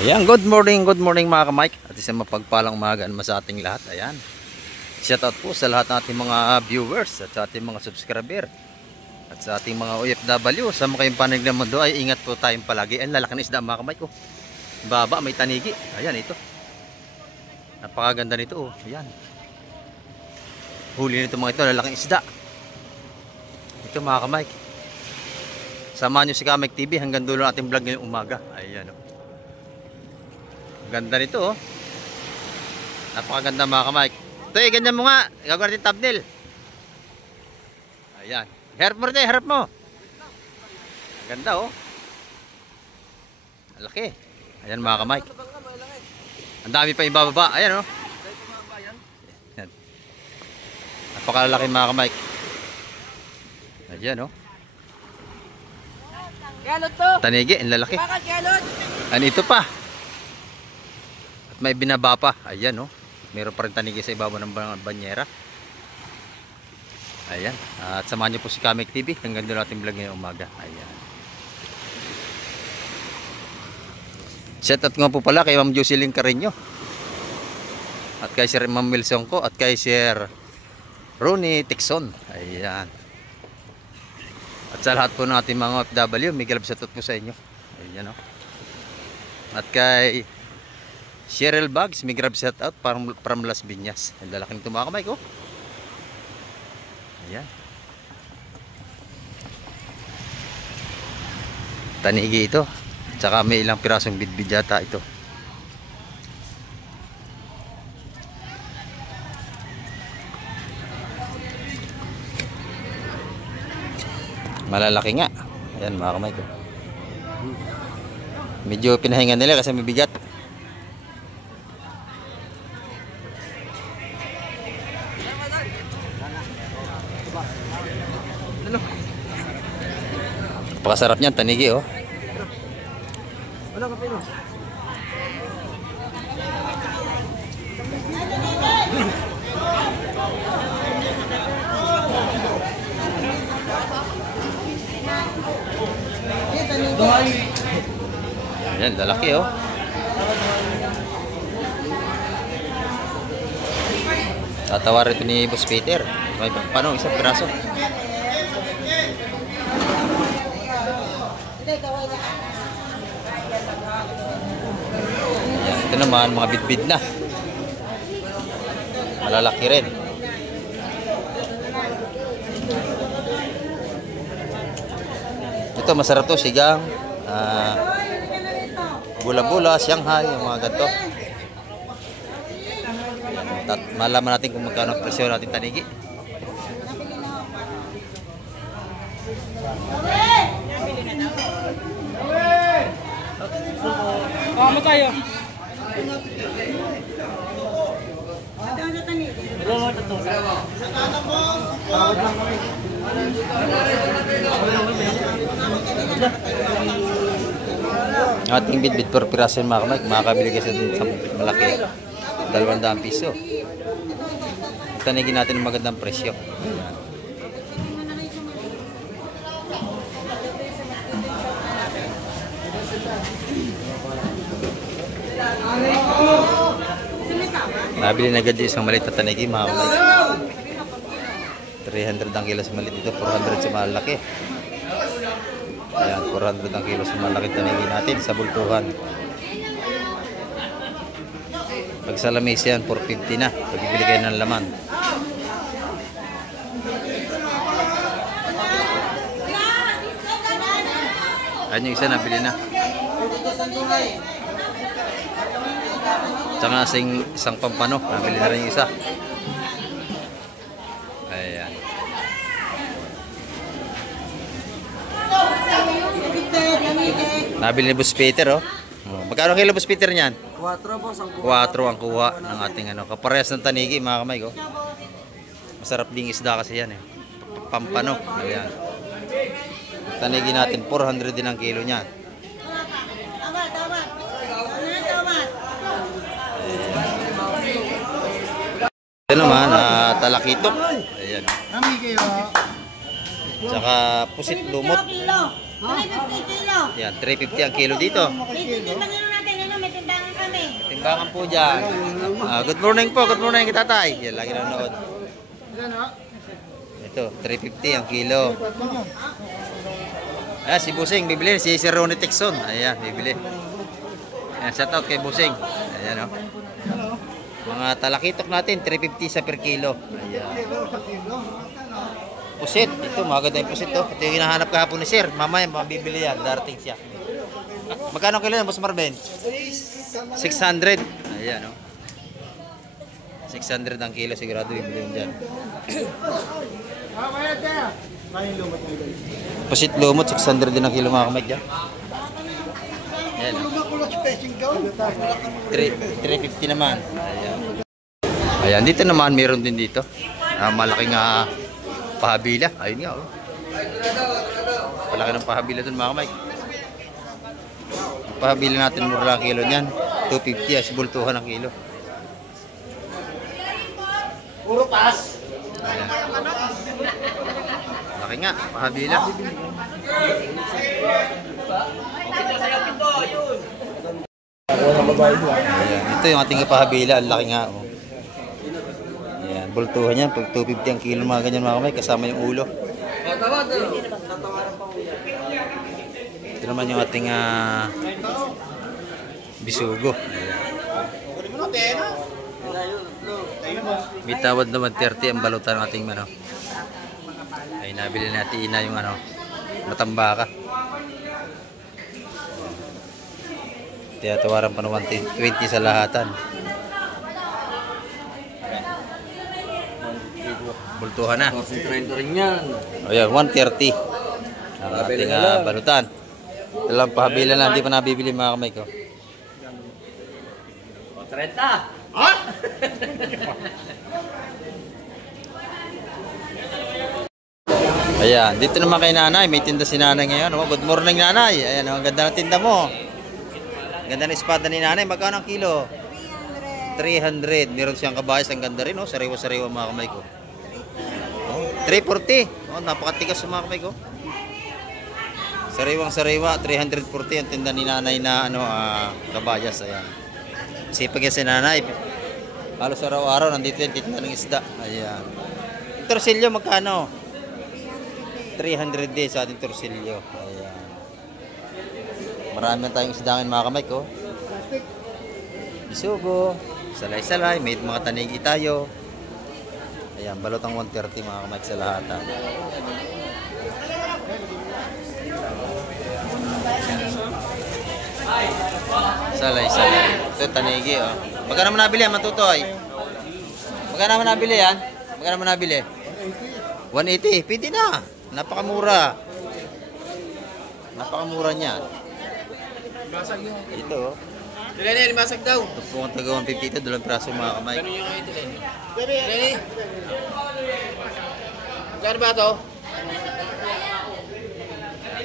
Ayan, good morning mga ka-Mike. At isang mapagpalang umaga naman sa ating lahat. Ayan. Shout out po sa lahat ng ating mga viewers at sa ating mga subscriber. At sa ating mga OFW, sa mga kayong panig ng mundo ay ingat po tayong palagi. Ang lalaki ng isda mga ka-Mike. Oh. Baba, may tanigi. Ayan, ito. Napakaganda nito. Oh. Ayan. Huli nito mga ito, lalaking isda. Ito mga ka-Mike. Samahan nyo si Ka-Mike TV hanggang dulo ng ating vlog ngayong umaga. Ayan o. Ganda nito oh. Napakaganda mga ka-Mike. Ito ganyan mo nga. Gagawin natin thumbnail. Ayan. Harap mo rin, harap mo. Ganda oh. Malaki. Ayan mga ka-Mike. Ang dami pa yung bababa. Ayan oh. Ayan. Napakalaki mga ka-Mike. Ayan oh. Tanigi, ang lalaki. Ano ito pa? At may binaba pa. Ayan oh. Meron pa rin tanigi sa ibabaw ng banyera. Ayan. At samahan niyo po si Ka-Mike TV. Hanggang doon natin vlog ngayong umaga. Ayan. Shout out nga po pala kay Ma'am Jocelyn Carreño. At kay Sir Ma'am Wilson ko. At kay Sir Ronnie Tixon. Ayan. At sa lahat po ng ating mga OFW, may galab shoutout po sa inyo. Ayan o. At kay Cheryl Bags, may grab shoutout from Las Piñas. Ang lalaki nito mga ka-Mike oh. Ayan. Tanigi ito. Tsaka may ilang pirasong bidbid yata ito. Malalaki nga. Ayan mga ka-Mike. Medyo pinahinga nila kasi may bigat. Napakasarap niyan, tanigi oh. Ayan, lalaki oh. Tatawar ito ni Boss Peter. May paano isang piraso. Ayan, ito naman mga bidbid na. Malalaki rin. Ito masarap to, sigang. Bula-bula, Shanghai, yung mga ganito. Malaman natin kung magkano ang presyo natin tanigi. Ano tayo? Ating bit per piraso mga ka-Mike, makakabili kasi dun sa malaki, 200 piso. Tanigin natin ng magandang presyo. Nabili na agad yung isang maliit na tanigi mga ka-Mike. 300 ang kilo sa maliit dito, 400 sa malaki. Ayan, 400 ang kilo sa malaking tanigi natin sa bultuhan. Pag sa lamis yan, 450 na. Pag ibili kayo ng laman. Ayan yung isa, nabili na. Tsaka isang pampano, nabili na rin yung isa. Ayan. Nabili ni Boss Peter oh. Magkano kilo Boss Peter niyan? 4 po, 4 ang kuha ng ating ano. Kaparehas ng tanigi mga ka-Mike oh. Masarap ding isda kasi yan eh. Pampano. Ayan. Tanigi natin 400 din ang kilo niyan. Ito naman talakitok. Ayan. Tsaka pusit lumot. 350 kilo. Yan, 350 ang kilo dito. timbangan po dyan. Good morning po, good morning tatay. Yan, lagi nanonood. Ito, 350 ang kilo. Si Busing, bibili. Si Sir Ronnie Texon. Ayan, bibili. Ayan, shout out kay Busing. Ayan, o. Mga talakitok natin, 350 sa per kilo. Ayan. Pusit. Ito, maganda yung pusit to. Ito yung hinahanap kahapon ni Sir. Mamaya, mabibili yan. Darating siya. Magkano kilo yan, Boss Marvin? 600. Ayan, o. 600 ang kilo. Sigurado bibili yun dyan. Pusit lumot, 600 din ang kilo mga kamay dyan. Ayan, o. 350 naman. Ayan. Ayan, dito naman meron din dito. Malaking pahabila. Ayun nga, oh. Palaki ng pahabila dun mga kamay. Pahabila natin mura lang kilo niyan. 250 as bultuhan ng kilo. Puro pas. Ayan. Laki nga, pahabila. Ayan, ito yung ating pahabila. Ang laki nga, oh. Ayan, bultuhan yan. Pag 250 ang kilo mga ganyan mga kamay, kasama yung ulo. Ito naman yung ating bisugo. Ayan. May tawad na 130 ang balutan ng ating ano. Ay nabili natin ina yung ano, matambaka. Tiyatawaran pa ng 120 sa lahatan. Bultuhan na. Concentrate rin yan. Ayan, 130 ang ating balutan. Dalang pahabila na, hindi pa nabibili mga kamay ko. 30. Ayan, dito naman kay nanay. May tinda si nanay ngayon. Oh, good morning nanay. Ayan, ang ganda ng tinda mo. Ganda ng espada ni nanay. Magkano ang kilo? 300. Meron siyang kabayas. Ang ganda rin. Oh. Sariwa-sariwa mga kamay ko. Oh, 340. Oh, napakatigas sa mga kamay ko. Sariwang-sariwa. 340 ang tinda ni nanay na ano, kabayas. Ayan. Sipag yan si nanay. Halos araw-araw nandito yung titinda ng isda. Ayan. Torsilyo magkano? 300 din sa ating torsilyo. Ayan. Marami tayong isda ngayon mga kamay ko. Bisugo, salay-salay, may mga tanigi tayo. Ayan, balotang 130 mga kamay sa lahat. Salay-salay. Ito tanigi, oh. Magkano mo nabili yan, Matutoy? Magkano mo nabili yan? Magkano mo nabili? 180. Pwede na. Napakamura. Napakamura niya. Ito, oh. Dilene, limasag daw. Ito po ang taga 150 ito. Dalang praso mga kamay. Ganun yung kayo, Dilene. Dilene. Gano'n ba ito?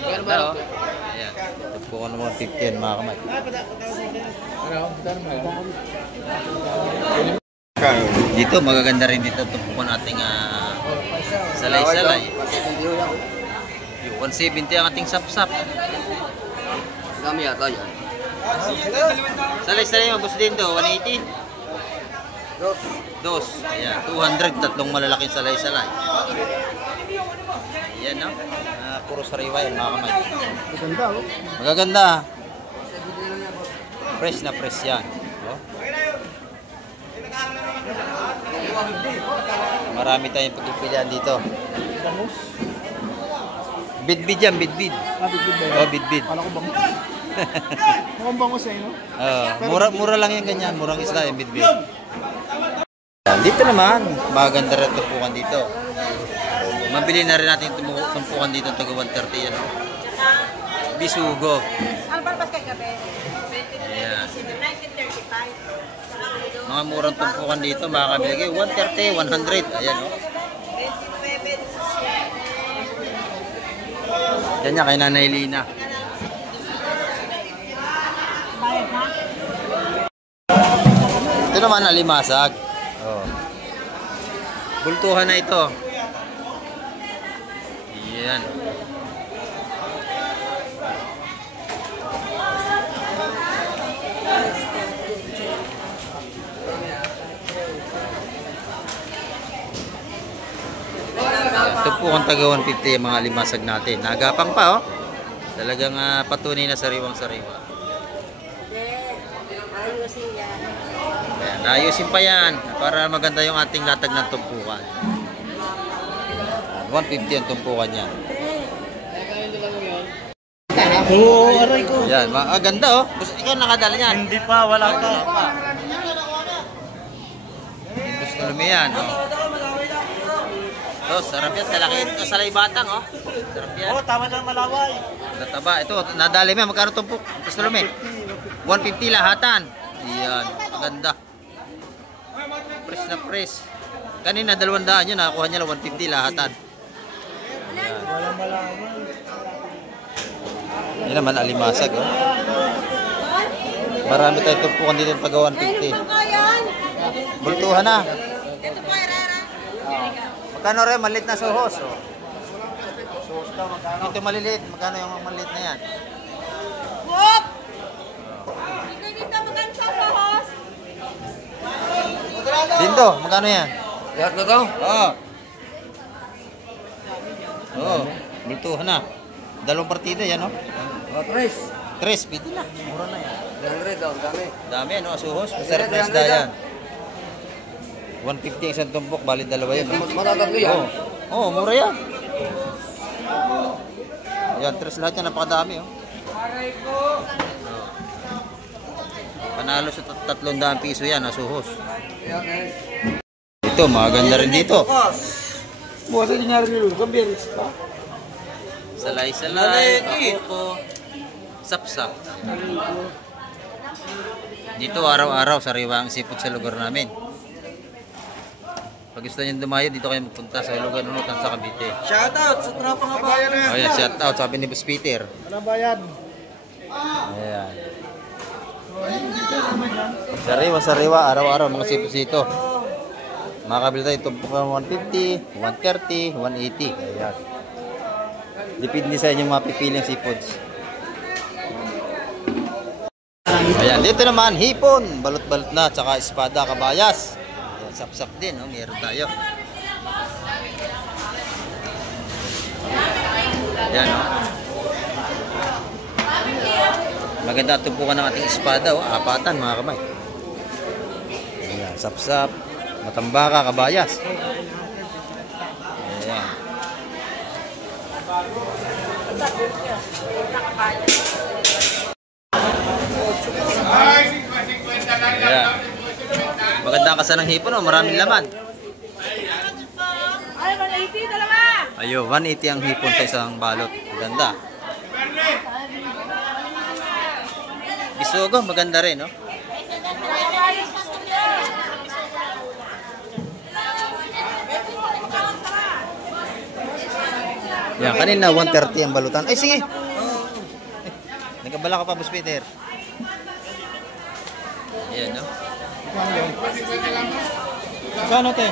Gano'n ba ito? Ayan. Ito po ang 150 yan mga kamay. Dito, magaganda rin dito. Ito po nating salay-salay. Yung 170 ang ating sap-sap. Dami yata yan. Salay-salay mo, gusto din to, 180. Dos. Ayan, 200, tatlong malalaking salay-salay. Ayan, no? Puro sariwa yan, mga kamay. Maganda, oh. Magaganda. Fresh na fresh yan. Oh. Marami tayong pagpipilian dito. Bidbid yan, bidbid. Bidbid ba yan? Oh, bidbid. Kala ko bangus. Mukhang bangus eh, no? Mura lang yan ganyan. Murang isla yung bidbid. Dito naman, maganda rin tumpukan dito. Mabili na rin natin tumpukan dito ng taga 130 yan. Oh. Bisugo. Ano ba kay gabi? Ayan. 1935. Mga murang tumpukan dito, makakabili kayo. 130, 100. Ayan, oh. Yan niya kay Nanay Lina. Ito naman alimasag. Oh. Bultuhan na ito. Yan. Ito po kung taga 150 yung mga limasag natin. Nagapang pa, oh. Talagang patunay na sariwang-sariwa. Ayan, ayusin pa yan para maganda yung ating latag ng tumpukan. 150 ang tumpukan yan. Oo, aray ko. Yan, ganda oh. Ikaw nakadala niyan. Hindi pa, wala pa. Gusto namin yan, oh. Ito, sarap yan. Talaki ito sa batang, oh. Sarap yan. Oo, tama dyan malaway. Nataba. Ito, nadali mo yan. Magkano tumpok? Gusto namin. 150 lahatan. Yan, maganda. Press na press. Kanina 200 yun, nakakuha niya lang 150 lahatan. Yan. Walang malaway. Yan naman, alimasag, oh. Marami tayong tumpukan dito taga 150. Bultuhan na. Magkano rin, maliit na suhos, oh. Ito maliliit, magkano yung maliit na yan? Wop! Ikaw dito magkano sa sahos? Dindo, magkano yan? Lahat na to? Oo. Oo, bultuhan na. Dalawang partida yan, oh. Tres. 3, pwede na. Mura na yan. 300 daw, dami. Dami, ano, suhos. Masarap na isda yan. 150 isang tumpok, bali dalawa yun. Matatatlo yan. Oo, mura yan. Yan, 3 lahat yan, napakadami, oh. Panalo sa 300 piso yan, suhos. Ito, maganda rin dito. Bukas din nga rin nilo. Kambiris pa. Salay-salay, pakuko, sapsap. Dito araw-araw sariwa ang sipot sa lugar namin. Pag gusto niyo dumayo, dito kayo magpunta sa lugar nunutan sa Cavite. Shoutout sa tropa nga bayan na. Oh, yan, shout out sabi ni Boss Peter. Walang bayad. Ayan. Sariwa, araw-araw mga sipot dito. Makakabili tayo ito po 150, 130, 180. Ayan. Depende sa inyong mapipiling seafoods. Ayan, dito naman, hipon, balot-balot na, tsaka espada, kabayas. Ayan, sap-sap din, oh, meron tayo. Ayan, oh. Maganda tumpukan ng ating espada, oh, apatan mga kamay. Ayan, sap-sap, matambaka, kabayas. Ayan. Ayan. Maganda ang kasa ng hipon, oh. Maraming laman. Ay, 180 dalawa! Ayo, 180 ang hipon sa isang balot. Maganda. Bisugo, maganda rin, no? Yan, kanina 130 ang balutan. Ay, sige. Nagkabala ka pa, Boss Peter. Ayan, no? Saan te?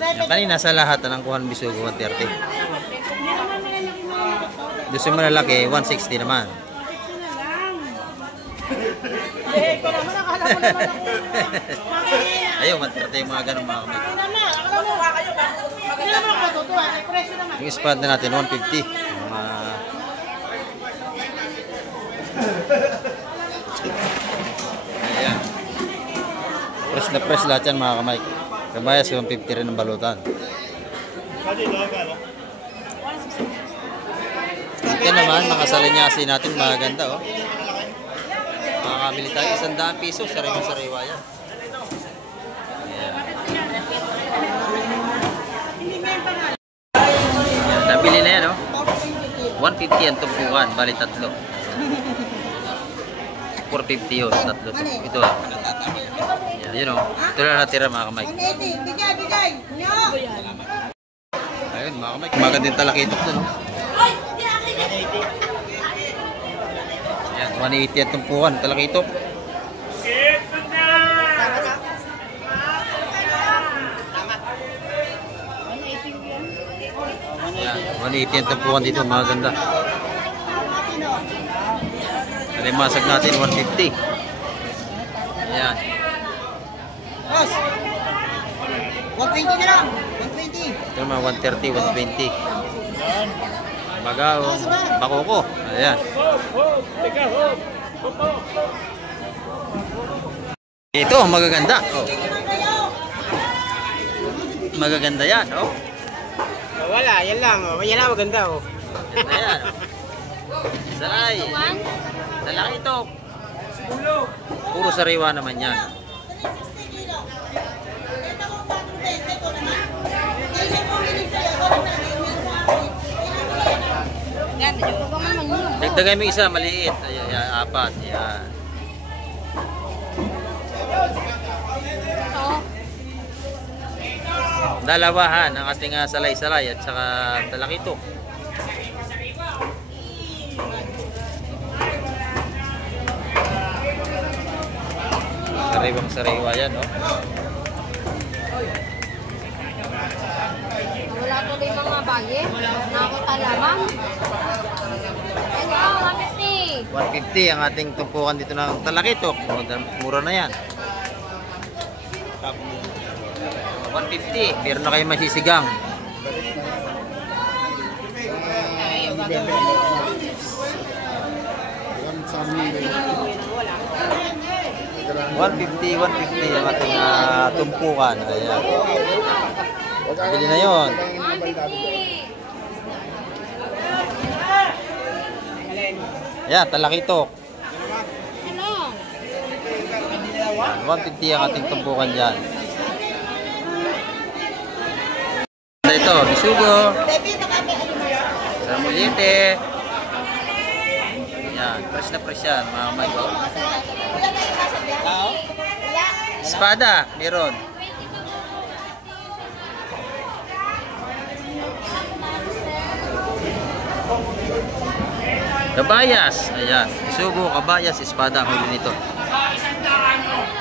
Yan, kanina sa lahat ng kuhan bisugo 130. Gusto mo lalaki, 160 naman. Ayun, 130 yung mga ganun mga kamay. Yung espada natin, 150. Ayan. Press na press lahat yan mga kamay. Kabayas, 150 rin ang balutan. Ito naman, mga salinyasi natin, maganda, oh. Makakabili tayo, 100 piso, sariwa-sariwa yan. Ayan. Ayan, nabili na yan, oh. 150 ang tumpukan, bali tatlo. 450 yun, tatlo. Ito, oh. Ayan, yun, oh. Ito na natira, mga kamay. Bigay! Ayun, mga kamay, maganda yung talakitok dun, oh. Ayan, 180 ang tumpukan, talakitok. Ayan, 180 ang tumpukan dito, mga ganda. Alimasag natin, 150. Ayan. 120 na lang. 120. Ito naman 130, 120. Bagaw, bakoko. Ayan. Ito, magaganda. Oh. Magaganda yan, oh. Wala, yan lang. Oh. Yan lang maganda. Oh. Ayan. Salay. Lalaki ito. Puro sariwa naman yan. Dagdagan mo isa, maliit. Ayan, apat. Ayan. Dalawahan ang ating salay-salay at saka talakito. Sariwang sariwa yan, no? Wala tuloy mga baye. Nakita lamang. Wow, 150. 150 ang ating tumpukan dito ng talakito. Mura na yan. 150. Pero na kayo masisigang. $150 ang ating tumpukan. Ayan. Bili na yun. 150. Ayan, talakitok. Ano? 150 ang ating tumpukan dyan. Ito, bisugo. Sarmulete. Ayan, fresh na fresh yan, mga kamay ko. Espada, meron. Kabayas, ayan. Bisugo, kabayas, espada ang huli nito.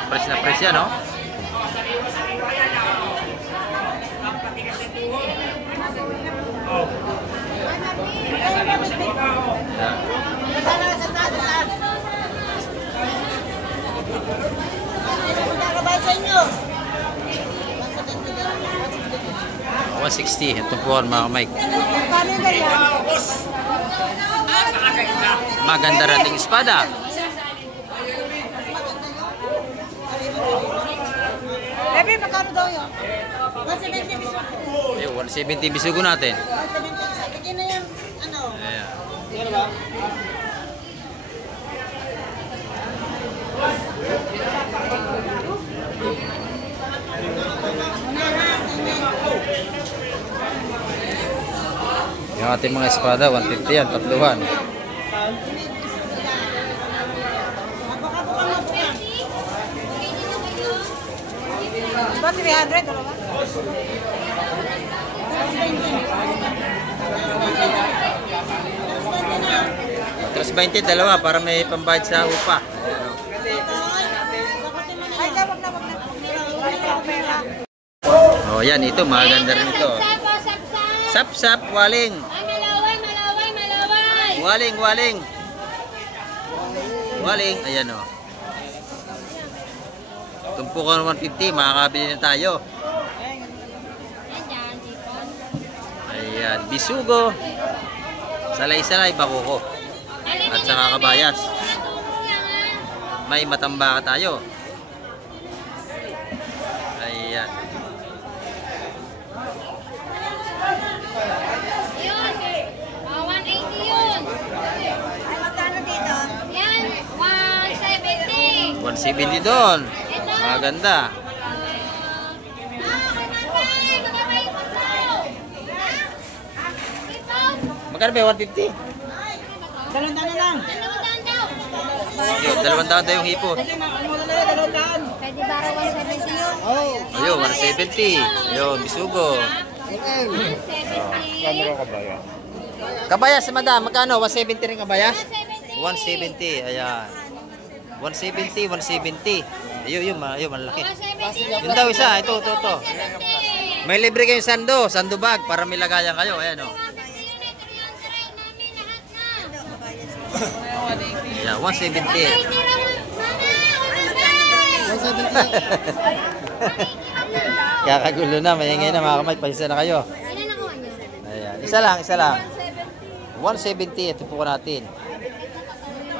Fresh na fresh yan, no? Ayan. 160 ang tumpukan, mga Mike. Maganda rating espada. Bebe, magkano daw yun? 170 bisugo. Ayun, 170 bisugo natin. 170. Bigyan na yung ano. Ayan. Yung ating mga espada, 150 yan, tatluhan. Diba 300? Ano ba? 320, dalawa para may pambayad sa upa. Ay, wag na, wag na. Wala pa ako pera. Oh, yan, ito, maganda rin ito. Sap-sap, waling. Ay, malaway, malaway, malaway. Waling, waling. Waling, ayan o. Tumpukan ng 150, makakabili na tayo. Ayan, sipon. Ayan, bisugo. Salay-salay, bakoko. At saka kabayas. May matambaka tayo. Ayan. Yun. 180 yun. Ay, magkano dito? Yan, 170. 170 doon. Ito. Maganda. Magkano ba yung 150? Dalawang na lang. Ayun, 200 daw yung hipo. Ano na yan, 200. Pwede ba raw 170 yun? Oh. Ayun, 170. Ayun, bisugo. 170. Kabayas, madam, magkano? 170 rin kabayas? 170. 170, ayan. 170, 170. Ayun, yun, malaki. 170. Yun daw isa, ito. May libre kayong sando bag para may lagayan kayo. Ayan, o. Yeah, 170. Nagkakagulo na, maingay na mga kamay. Pasisa na kayo. Ilan nakuha niyo? Ayan. Isa lang, isa lang. 170. Ito po natin.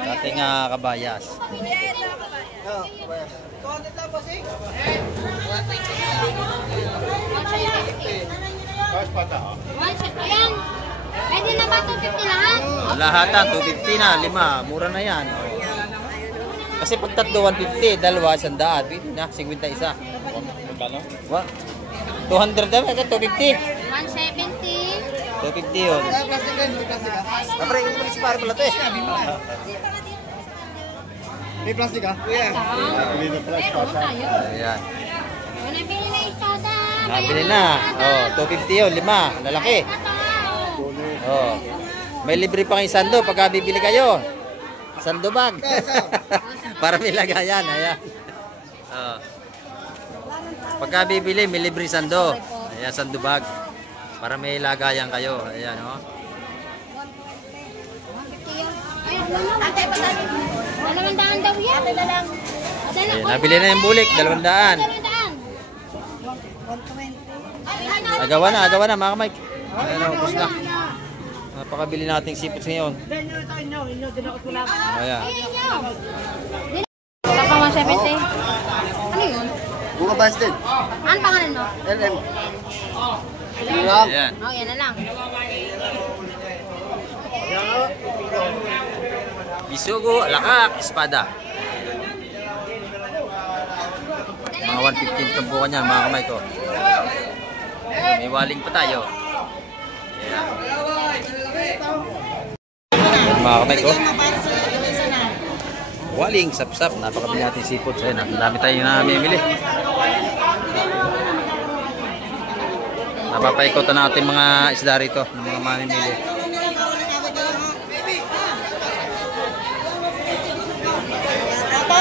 Sa ating kabayas. Ayan. Pwede na ba 250 lahat? Lahatan, 250 na. 5. Mura na yan. Kasi pag tatlo, 150. Dalawa, 100. Pwede na, 51. What? 200 na, 250. 170. 250 yun. Kapre, yung polis pare pala ito eh. May plastic ah? Kuya. Meron tayo. Ayan. Nabili na espada. Nabili na. Oh, 250 yun, 5. Lalaki. Oh. May libre pa kayong sando pagka bibili kayo. Sando bag. Para may lagayan. Ayan. Oh. Pagka bibili, may libre sando. Ayan, sando bag. Para may lagayan kayo. Ayan, oh. Ate, patali. 200 daw yan. Ate na lang. Ayan, nabili na yung bulik, 200. 200. Agawa na mga Mike. Ayan, oh, ubos na. Napakabili nating seafoods ngayon. Ayan. Wala pang 170. Ano yun? Bunga basted. Ano pangalan mo? LM. Ayan. Oh, yan na lang. Bisugo, lakak, espada. Mga 115 tumpukan yan, mga kamay ko. May waling pa tayo. Ayan. Ayan, mga kamay ko. Waling, sapsap. Napakabili natin seafoods. Ayan, ang dami tayo na mamimili. Napapaikotan natin mga isda rito ng mga mamimili.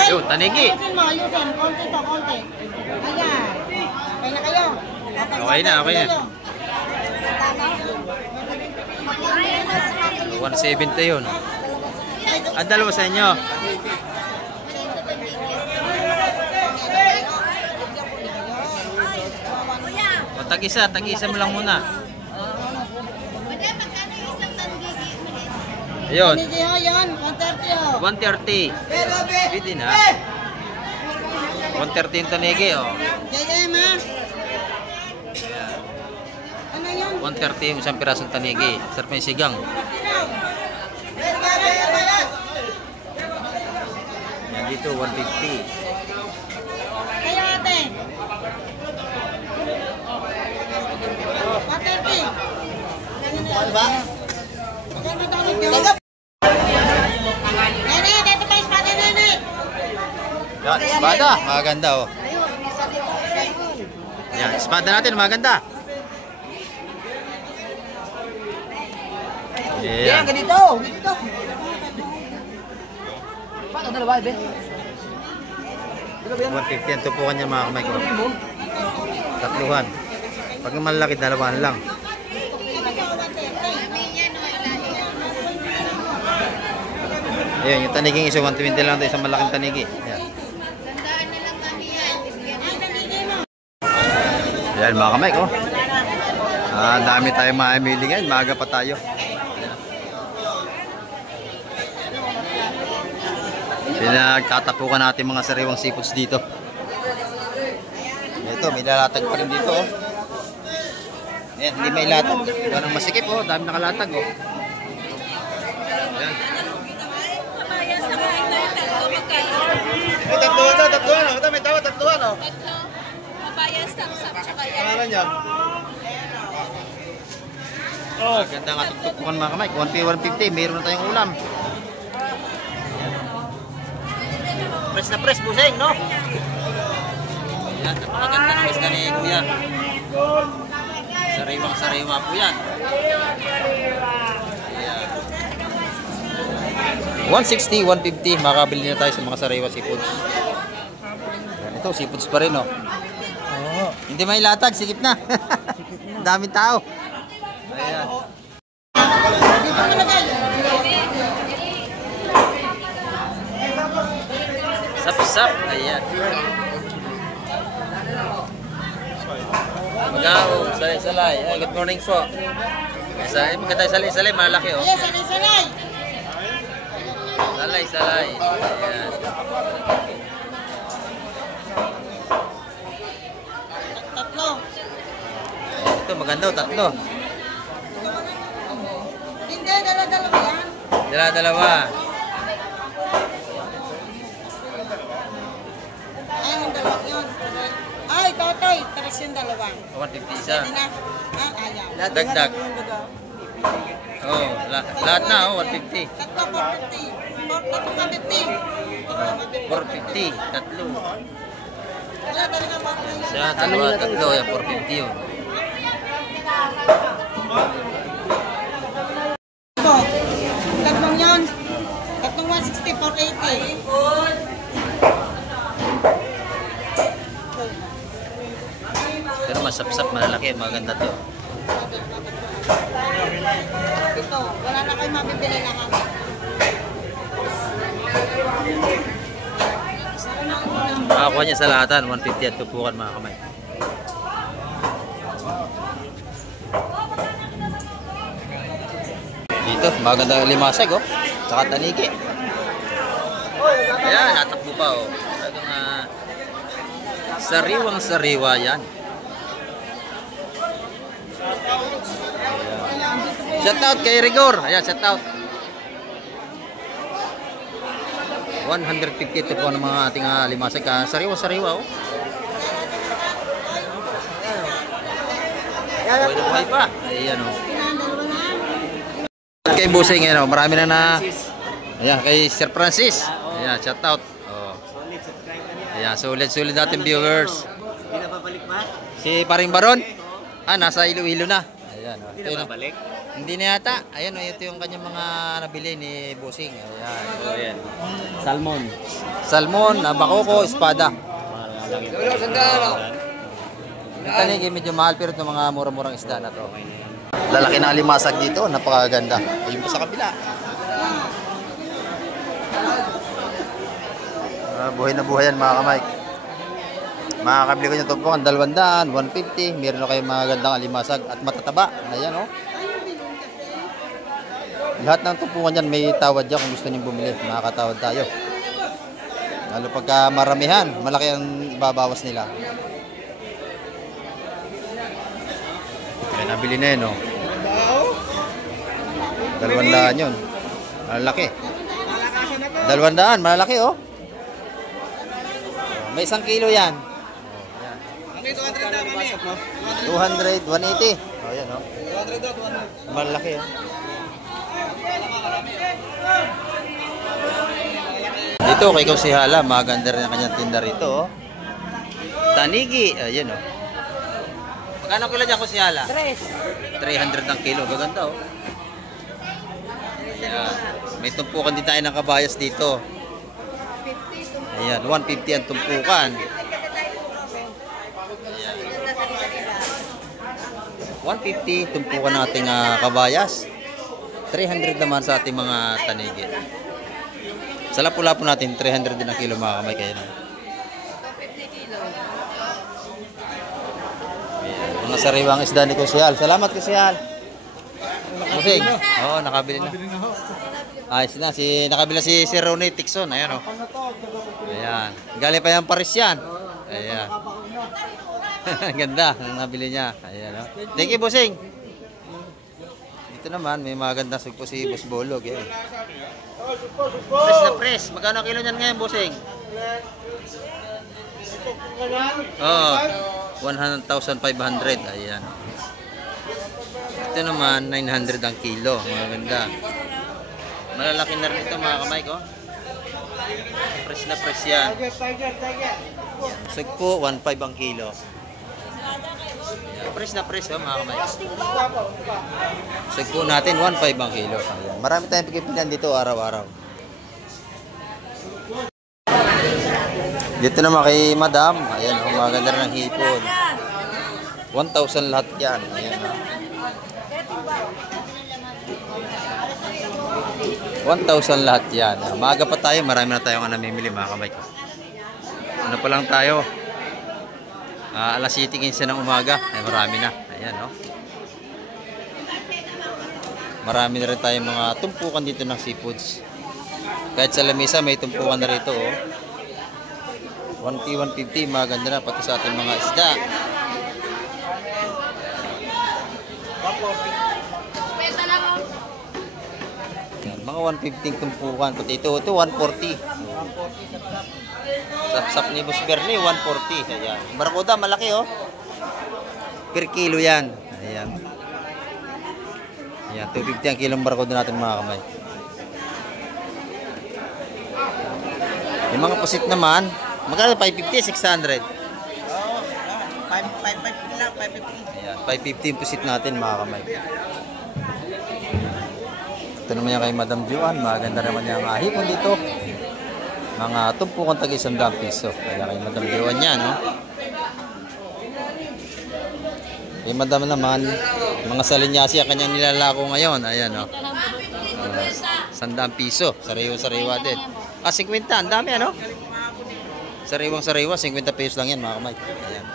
Yun, tanigi. Konti to, konti. Ayan. Okay na kayo. Okay na, okay na. 170 yun. Ang dalawa sa inyo. O, tag-isa mo lang muna. Ayun. Hindi ho, yan. 130 ho. 130. Pwede na. 130 yung tanigi, oh. JM ha? Ano yan? 130 yung isang pirasong tanigi. Sarap yung sigang. Yan dito, 150. Kayo ate. 130. Ano ba? Nene, dito pa espada, nene. Yan, espada. Maganda, oh. Yan, espada natin, maganda. Yan. Ganito. Ganito. Paano dalawa, Ben? 150 ang tupukan niya mga kamay ko. Tatluhan. Pag malaki, dalawan lang. Ayan, yung taniging isa, 120 lang ito, isang malaking tanigi. Ayan. Ayan mga kamay ko. Dami tayong mamimili ngayon, maaga pa tayo. Pinagtatapukan natin mga sariwang seafoods dito. Ito, may lalatag pa rin dito, oh. Ayan, hindi may latag. Walang masikip, oh. Dami nakalatag, oh. Ayan. Tatluhan. Ito, may tawad, tatluhan. Tatlo. Pabayas, tamsap, tsaka yan. Pangalan niya? Oh, ganda nga tuktukan mga kamay. 150, mayroon na tayong ulam. Press na press, buseng, no? Yan, napakaganda ng isda ni Kuya. Sariwang-sariwa po yan. Ayan. 160, 150, makakabili na tayo sa mga sariwa seafoods. Ayan, ito, seafoods pa rin, no? Oo. Hindi may latag, silip na. Daming tao. Ayan. Sap-sap. Ayan. Magaw, salay-salay. Ay, good morning po. Maganda yung salay-salay, malaki oh. Ayan, sanay-sanay. Salay-salay. Ayan. Tatlo. Ito, maganda oh, tatlo. Hindi, dala-dalawa yan. Dala-dalawa. Ay, yung dalawa yun. Ay, totoy. Taras yung dalawa. 150 isa. Pwede na. Ah, ayaw. Dagdag. Oh, lahat na oh, 150. Tatlo, 450. 450, tatlo. Wala, talaga 450. Siya, dalawa, tatlo. Yan, 450 yun. Ito, tatlong yun. Tatlong 160, 480. Pero masapsap, malalaki, maganda to. Ito, wala na kayo mabibili lahat. Makakuha niya sa lahatan, 150 at tupukan mga kamay. Dito, maganda yung limasag oh. Tsaka taniki. Ayan, natakbo pa oh. Talagang sariwang-sariwa yan. Shout out kay Rigor. Ayan, shout out. 150 ito po ng mga ating limasag. Sariwa-sariwa oh. Buhay na buhay pa. Ayan oh. Kay Busing, ano, marami na. Ayan, kay Sir Francis. Ayan, shout out. Oh. Ayan, sulit natin viewers. Hindi na babalik pa? Si Paring Baron. Nasa Iloilo na. Ayan, oh. Hindi na babalik? Hindi na yata. Ayan, oh, ito yung kanyang mga nabili ni Busing. Ayan. Oh, yan. Salmon. Salmon, bakoko, espada. Lolo, sandalo. Yung tanigi medyo mahal pero itong mga mura-murang isda na to. Lalaki na limasag dito, napakaganda. Ayun pa sa kabila. Buhay na buhay yan mga kamay. Makakabili ko nyo tumpukan, 200, 150. Meron na kayong mga gandang alimasag at matataba. Ayan o. Oh. Lahat ng tumpukan dyan may tawad dyan kung gusto nyo bumili. Makakatawad tayo. Lalo pagka maramihan, malaki ang ibabawas nila. Kaya nabili na yun o. 200 yun. Malalaki. 200, malalaki oh. May 1 kilo yan. 200, 180. Oh, yan oh. Malalaki oh. Dito kay Kusihala, maganda rin ang kanyang tinda rito oh. Tanigi, ayan oh. Magkano kilo dyan Kusihala? 300 ang kilo, gaganda oh. Ayan. May tumpukan din tayo ng kabayas dito. Ayan, 150 ang tumpukan. Ayan. 150 tumpukan ng ating kabayas. 300 naman sa ating mga tanigi. Sa lapu-lapu natin, 300 din ang kilo mga kamay kayo. Ayan, mga sariwang isda ni Kusyal. Salamat Kusyal. Musing. Oo, nakabili na. Ayos na. Nakabili si Sir Ronnie Tixon. Ayan o. Ayan. Galing pa yung Paris yan. Ayan. Ganda. Ang nabili niya. Ayan o. Thank you, Busing. Dito naman, may magandang sugpo si Boss Bolog. Ayan. Press na press. Magkano kilo niyan ngayon, Busing? Oo. 100,500. Ayan. Ito naman, 900 ang kilo. Maganda. Malalaki na rin ito mga kamay ko. Fresh na fresh yan. Sugpo, 1.5 ang kilo. Fresh na fresh mga kamay. Sugpo natin, 1.5 ang kilo. Ayan. Marami tayong pagkipilan dito araw-araw. Dito naman kay Madam. Ayan, maganda rin ang hipon. 1,000 lahat yan. Ayan. 1,000 lahat yan. Maaga pa tayo, marami na tayong namimili mga kamay ko. Ano pa lang tayo? Alas 7:15 ng umaga. Ay, marami na. Ayan, no? Marami na rin tayong mga tumpukan dito ng seafoods. Kahit sa lamesa, may tumpukan na rito, oh. 1P, 150, maganda na pati sa ating mga isda. Pwede lang ako. Yan, mga 150 tumpukan. Pati ito 140. Sapsap ni Boss Bernie, 140. Ayan. Barakuda, malaki, oh. Per kilo yan. Ayan. Ayan, 250 ang kilong barakuda natin, mga kamay. Yung mga pusit naman, magkano 550, 600? Oo, 550 lang, 550. Ayan, 550 yung pusit natin, mga kamay. Ito naman yan kay Madam Juan. Maganda naman yung hipon dito. Mga tumpukan tag 100 piso. Kaya kay Madam Juan yan, no? Kay Madam naman, mga salinyasi ang kanyang nilalako ngayon. Ayan, no? 100 piso. Sariwa-sariwa din. 50. Ang dami, ano? Sariwang-sariwa. 50 pesos lang yan, mga kamay. Ayan.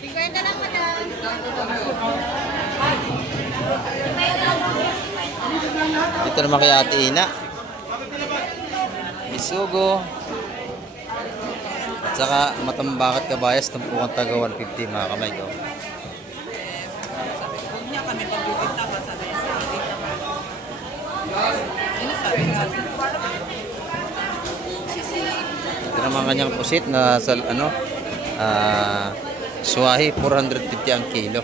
50 lang, madam. Dito naman kay Ate Ina. Bisugo. At saka matambakat kabayas. Tumpukan taga 150, mga kamay ko. Ito naman kanyang pusit na sa ano, suwahi 450 ang kilo.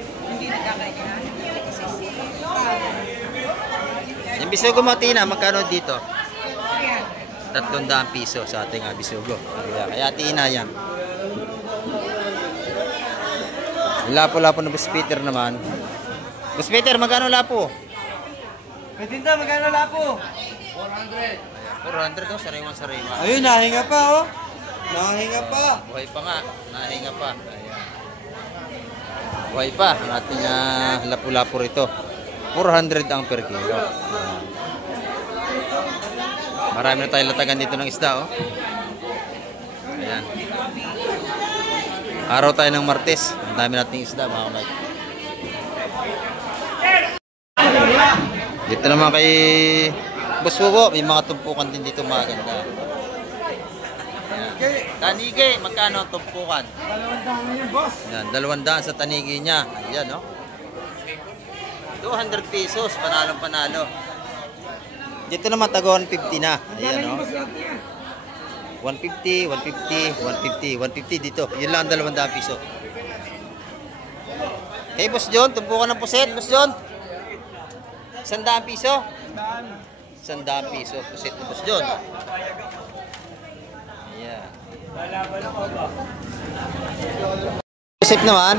Yung bisugo matina, magkano dito? 300 piso sa ating bisugo. Kaya tina yan. Lapo-lapo na Boss Peter naman. Boss Peter, magkano lapo? Petinda, magkano lapo? 400 daw, sariwa-sariwa. Ayun, nahinga pa, oh. Nahinga pa. Buhay pa nga, nahinga pa. Ayan. Buhay pa ang ating lapu-lapu rito. 400 ang per kilo. Ayan. Marami na tayong latagan dito ng isda, oh. Ayan. Araw tayo ng Martes. Ang dami nating isda, mga kamay. Dito naman kay Boss Hugo, may mga tumpukan din dito maganda. Tanigi, magkano ang tumpukan? 200 yun, boss. Yan, 200 sa tanigi niya. Ayan, no? 200 pesos, panalong-panalo. Dito naman, taga 150 na. Ayan, no? 150, 150, 150, 150 dito. Yun lang ang 200 piso. Hey, Boss John, tumpukan ng puset, Boss John. 100 piso? 100 piso, puset ni Boss John. Ayan. Joseph naman.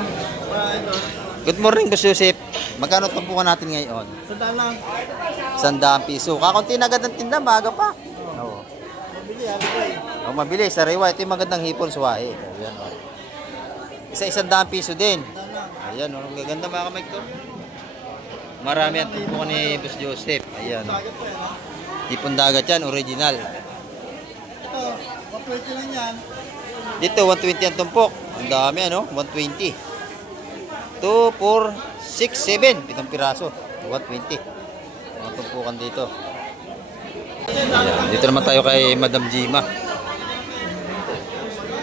Good morning, Boss Joseph. Magkano tumpukan natin ngayon? 100 piso. Kakunti na agad ang tinda, maaga pa. Oo. Mabili, sariwa. Ito yung magandang hipon, suwahe. Ayan, oh. Isa 100 piso din. Ayan, oh. Ang gaganda, mga kamay to. Marami ang tumpukan ni Boss Joseph. Ayan, oh. Hipon dagat yan, original. Ito, 120 lang yan. Dito, 120 ang tumpok. Ang dami, ano? 120. 2, 4, 6, 7. 7 piraso. 120. Mga tumpukan dito. Ayan. Dito naman tayo kay Madam Jima.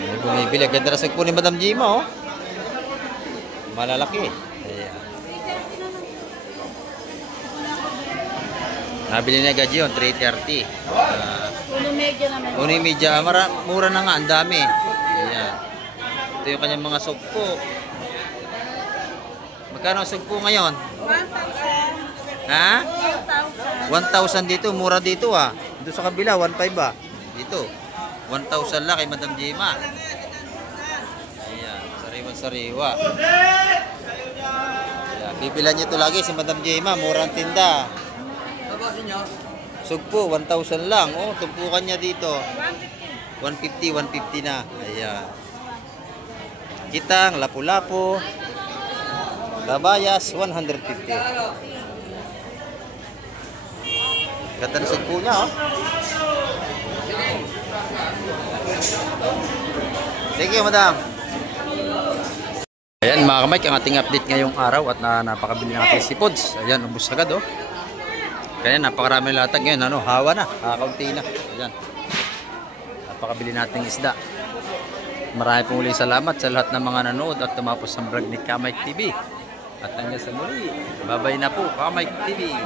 May bumibili. Ganda na sagpo ni Madam Jima, oh. Malalaki. Ayan. Nabili na agad yun, 330. Unimedya, mura na nga, ang dami. Ayan. Ito yung kanyang mga sugpo. Magkano ang sugpo ngayon? 1,000. Ha? 1,000. 1,000 dito, mura dito ah. Dito sa kabila, 1,500 ah. Dito, 1,000 lang kay Madam Jima. Ayan, sariwa-sariwa. Ayan, bibilan niyo ito lagi si Madam Jima, murang tinda. Sugpo, 1,000 lang. Oh, tumpukan niya dito. 150, 150 na. Ayan. Kitang, lapu-lapu. Kabayas, 150. Ganda na sugpo niya, oh. Thank you, madam. Ayan mga kamay, ang ating update ngayong araw at napakabili ng ating seafoods. Ayan, ubus agad oh. Kaya napakarami latag ngayon, ano, hawa na, kakaunti na. Ayan. Napakabili nating isda. Marami pong uling salamat sa lahat ng mga nanood at tumapos sa vlog ni Kamay TV. At hanggang sa muli, babay na po, Kamay TV.